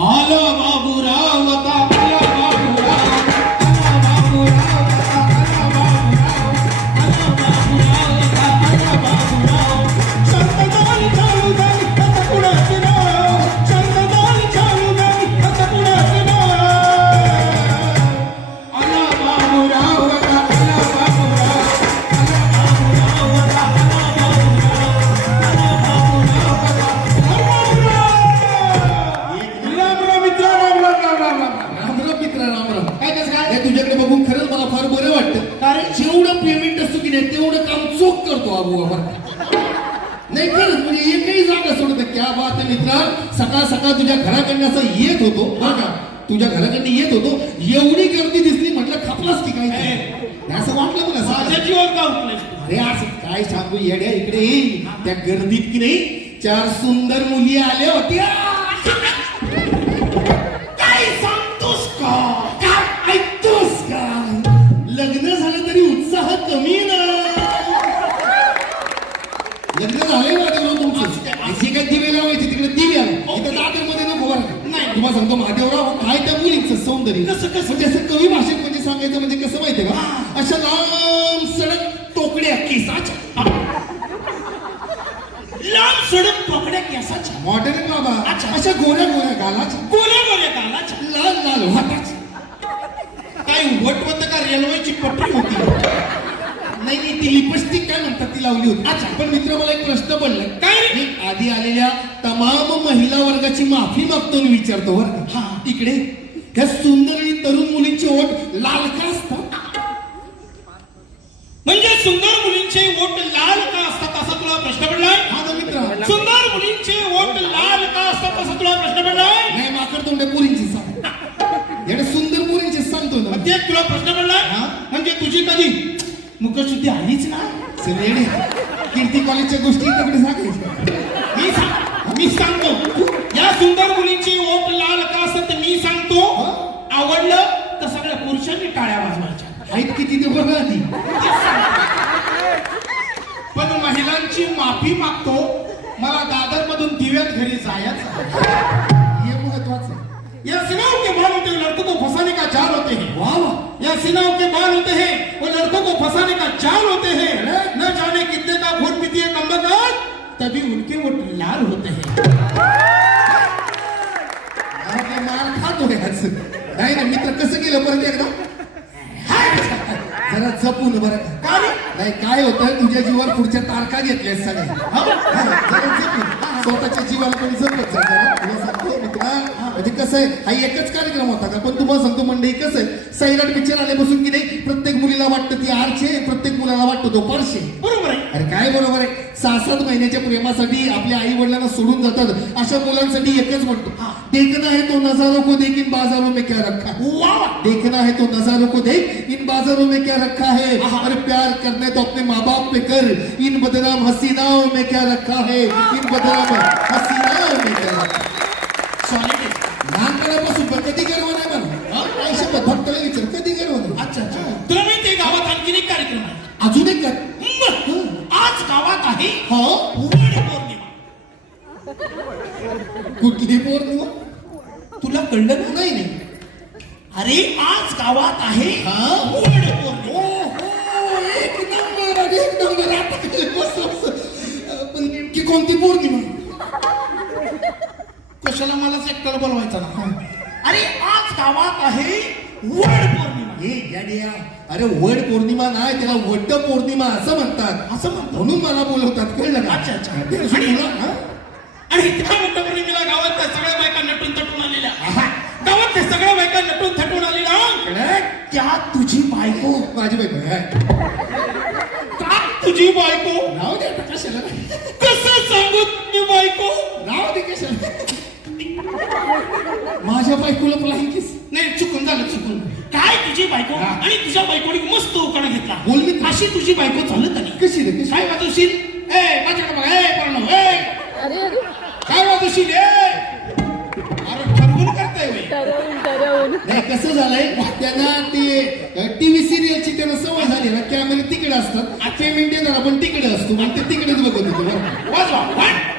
आला बाबा नाही खरंच म्हणजे एकही जागा सोडत क्या बात आहे मित्रा. सकाळ सकाळ तुझ्या घराकडनं असं येत होतो बरं का? तुझ्या घराकडनं येत होतो. एवढी गर्दी दिसली म्हटलं खपलाच की काय. असं वाटलं मला माझ्या. जीवन का उठलाय अरे असं काय सांगू येड्या इकडे. त्या गर्दीत की नाही चार सुंदर मुली आल्या होत्या. लग्न झालंय महादेवराव तुमचं. अशी काय दिवे लावायचे तिकडे दिवे आले इथं दादरमध्ये नको बरं. नाही. तुम्हाला सांगतो महादेवराव काय त्या मुलींचं सौंदर्य? कसं- कसं? म्हणजे असं कवी भाषेत म्हणजे सांगायचं म्हणजे कसं माहितीये का? अशा लांब सडक टोकड्या केसाच्या. लांब सडक पकड्या केसाच्या. मॉडर्न बाबा. अशा गोऱ्या गोऱ्या गालाच्या. गोऱ्या गोऱ्या गालाच्या. लाल लाल वाटाच्या. काय वटवत का रेल्वेची पटरी होती? नाही नाही ती लिपस्टिक काय म्हणतात ती लावली होती? अच्छा. पण मित्र मला एक प्रश्न पडला. काय? मी आधी आलेल्या तमाम महिला वर्गाची माफी मागतो आणि विचारतो बरं का? हा. इकडे त्या सुंदर आणि तरुण मुलींचे ओठ लाल का असतात? म्हणजे सुंदर मुलींचे ओट लाल का असतात असा तुला प्रश्न पडलाय? हा ना मित्र. सुंदर मुलींचे ओट लाल का असतात असा तुला प्रश्न पडलाय? नाही माकड तोंडे पुरींची सांग. सुंदर पुरींची सांगतो ना. ते तुला प्रश्न पडलाय हा? म्हणजे तुझी कधी मुखशुद्धी आलीच ना? सगळे कीर्ती कॉलेजच्या गोष्टी तिकडे सांगायच्या. मी सांग मी सांगतो. या सुंदर मुलींची ओट लाल का असतात ते मी सांगतो. आवडलं तर सगळ्या पुरुषांनी टाळ्या वाजवायच्या. आहेत किती ते बघा आधी. पण महिलांची माफी मागतो. मला दादर मधून दिव्यात घरी जायचं या सिनाव के बाल होते हैं वो लड़कों को फंसाने का जाल होते हैं। न जाने कितने का घोट पीती है कमबख्त तभी उनके वो लाल होते हैं। आपला मार खातो आज नाही ना मित्र कसं केलं परत एकदा जरा जपून बरं। का. का रे? नाही काय होतं तुझ्या जीवावर पुढच्या तारखा घेतल्या सगळे. जरा जपून. स्वतःच्या जीवाला पण जपत जा जरा. तुला सांगतो मित्रा म्हणजे कसं आहे? हा एकच कार्यक्रम होता का? पण तुम्हाला सांगतो मंडळी कसं आहे? सैराट पिक्चर आल्यापासून की नाही? प्रत्येक मुलीला वाटतं ती आरचे प्रत्येक मुलाला वाटतं तो पारशे बरोबर आहे. अरे काय बरोबर आहे? सहा सात महिन्याच्या प्रेमासाठी आपल्या आई वडिलांना सोडून जातात. अशा मुलांसाठी एकच म्हणतो. देखना है तो नजारों को देख इन बाजारों में क्या रखा है? देखना है तो नजारों को देख इन बाजारों में क्या रखा है? अरे प्यार करने तो अपने माँ बाप पे कर. इन बदनाम हसीनाओं में क्या रखा है. इन बदनाम रखा सॉलिड लहानपणापासून पण कधी गर्व नाही मला आयुष्यात भक्ताला विचार कधी गर्व नाही अच्छा अच्छा. तुला माहिती आहे गावात आणखीन एक कार्यक्रम आहे? अजून एक. आज गावात आहे हा? उघड पौर्णिमा. कुठली पौर्णिमा? तुला कळलं नाही नाही? अरे आज गावात आहे हा? उघड पौर्णिमा. ओ, हो, एक नंबर एक नंबर. आता पण नेमकी कोणती पौर्णिमा? कशाला मलाच एकट्याला बोलवायचा ना? अरे आज गावात आहे वड पौर्णिमा. हे अरे वड पौर्णिमा नाही त्याला वड्ड पौर्णिमा असं म्हणतात. असं म्हणतो म्हणून मला बोलवतात कळलं का? अच्छा, अच्छा. ते आणि- हा? त्या वड पौर्णिमेला गावातल्या सगळ्या बायका नटून थटून आलेल्या. गावातल्या सगळ्या बायका नटून थटून आलेल्या. कळलं? त्यात तुझी बायको. माझी बायको. त्यात तुझी बायको? नाव दे आता कशाला कसं सांगू तुझी बायको नाव दे कशाला माझ्या बायकोला फ्लाइंग किस नाही चुकून झालं चुकून. काय तुझी बायको हा. आणि तुझ्या बायकोने मस्त उकडा घेतला. बोल मी. अशी तुझी बायको चालत आली कशी रे कशी? काय वाजवशील? ए माझ्याकडे बघा ए पारणं ए. काय वाजवशील ए? अरे ठरवून करताय बाई ठरवून ठरवून. नाही कसं झालंय? त्यांना ते टीव्ही सिरियलची त्यांना सवय झाली ना कॅमेरे तिकडे असतात. पेमेंट देणार आपण तिकडे असतो. आणि ते तिकडेच बघत होतो बरं का. वाजवा वन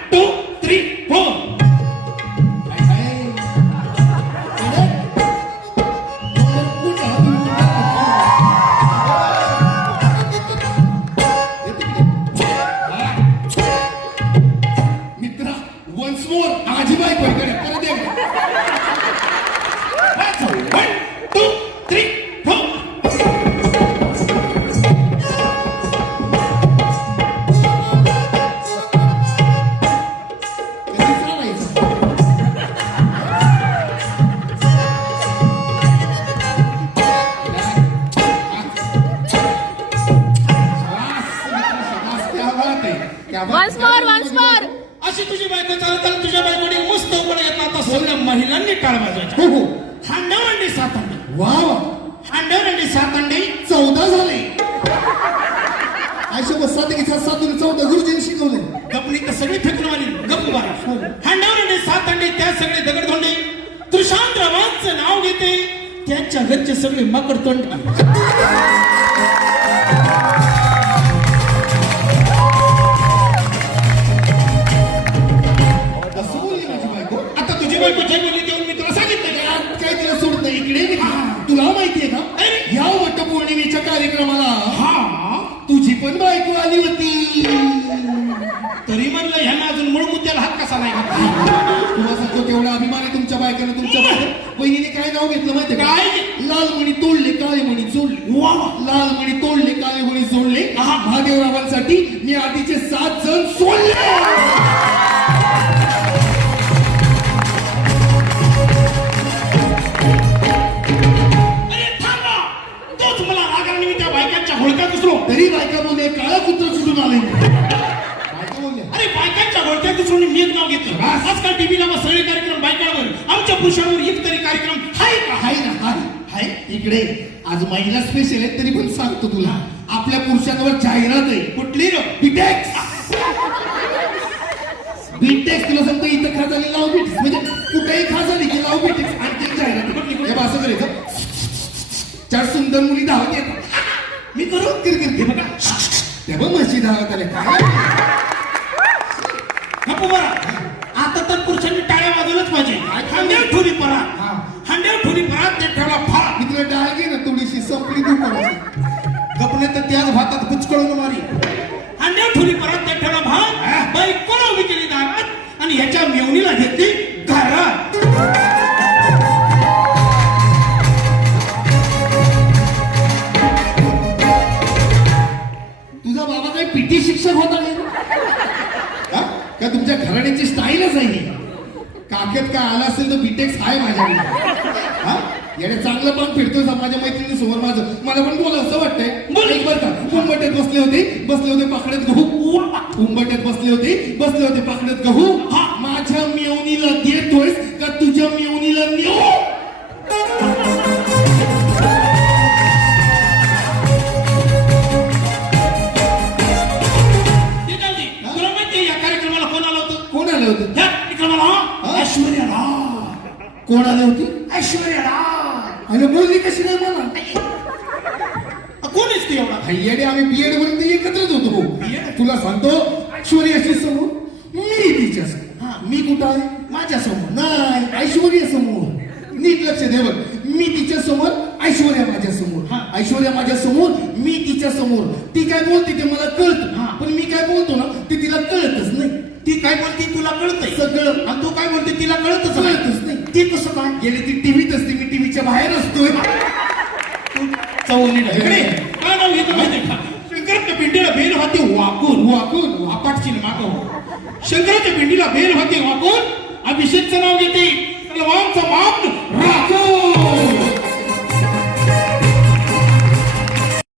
महिलांनी टाळ वाजवायच्या हो हो. हांडव अंडी सात अंडी वा वा. हांडव अंडी सात अंडी चौदा झाले. आयुष्यभर सात एक सात सात दोन चौदा गुरुजींनी शिकवले. गपली तर सगळी फेकून आली गप मारा हांडव अंडी सात अंडी त्या सगळे दगड धोंडे तुषांत रावांचं नाव घेते. त्यांच्या घरचे सगळे मकर तोंड म्हणलं ह्याला अजून मूळ मुद्द्याला हात कसा नाही? तुला सांगतो तेवढा अभिमान आहे तुमच्या बायकानं तुमच्या बहिणीने काय नाव घेतलं माहितीये का काय? लाल मणी तोडले काळे मणी जोडले. लाल मणी तोडले काळे मणी जोडले आहा. महादेवरावांसाठी मी आधीचे सात जण सोडले इकडे आज महिला स्पेशल आहे तरी पण सांगतो तुला. आपल्या पुरुषांवर जाहिरात आहे. कुठली बिटेक्स बिटेक्स तुला सांगतो इथं खा झाली लाव बिटेक्स म्हणजे कुठेही खा झाली की लाव बिटेक्स आणखी जाहिरात हे असं करायचं. चार सुंदर मुली धावत येतात. मी करू? किरकिर घे बघा ते बघ म्हशी धावत आले काय? नको बरा. आता तर पुरुषांनी टाळ्या वाजवलंच पाहिजे. हांडेव ठोली परा. हांडेव ठोली परा ते ठेवला फार मी तुला डाळ घे ना थोडीशी संपली तू गपले तर त्याच भातात कुचकळून मारी. हांडेव ठोली परा ते ठेवला भात बाई कोणा उभी केली दारात? आणि ह्याच्या मेवणीला घेतली घरात. तुझा बाबा काय पीटी शिक्षक होता? का? तुमच्या घराण्याची स्टाईलच आहे ही? काकेत काय आला असेल तर बीटेक्स आहे माझ्याकडे. हा? याने चांगलं पण फिरतोय सा- माझ्या मैत्रिणी समोर माझं. मला पण बोला असं वाटतंय. बरं का उंबट्यात बसले होते बसले होते पाकड्यात गहू. उंबट्यात बसले होते बसले होते पाकड्यात गहू. हा. माझ्या मेवणीला देतोयस का तुझ्या मेवणीला नेऊ? कोण आलं होतं? कोण आलं होतं? या कार्यक्रमाला? ऐश्वर्या राय कोण आलं होती? ऐश्वर्या राय आणि बोलली कशी नाही मला कोण आहेस तू एवढा? भैयाने आम्ही बीएड पर्यंत एकत्रच होतो B.Ed? तुला सांगतो ऐश्वर्याशी समोर मी तिच्या समोर. हा. मी कुठं आहे? माझ्यासमोर. नाही ऐश्वर्या समोर. नीट लक्ष दे बघ मी तिच्या समोर ऐश्वर्या माझ्यासमोर. हा. ऐश्वर्या माझ्यासमोर मी तिच्या समोर. ती काय बोलते ते मला कळतं. हा. पण मी काय बोलतो ना ते तिला कळतच नाही. ती काय बोलते तुला कळतंय? सगळं. आणि तू काय बोलते तिला कळतच. कळतच ती कसं काय गेली ती टीव्हीत असते मी टीव्हीच्या बाहेर असतोय. चवली काय नाव घेतो माहिती का? शंकराच्या पिंडीला बेल होते वाकून वाकून. वापाटची मागव हो? शंकराच्या पिंडीला बेल होते वाकून. अभिषेकचं नाव घेते. लवांचं माप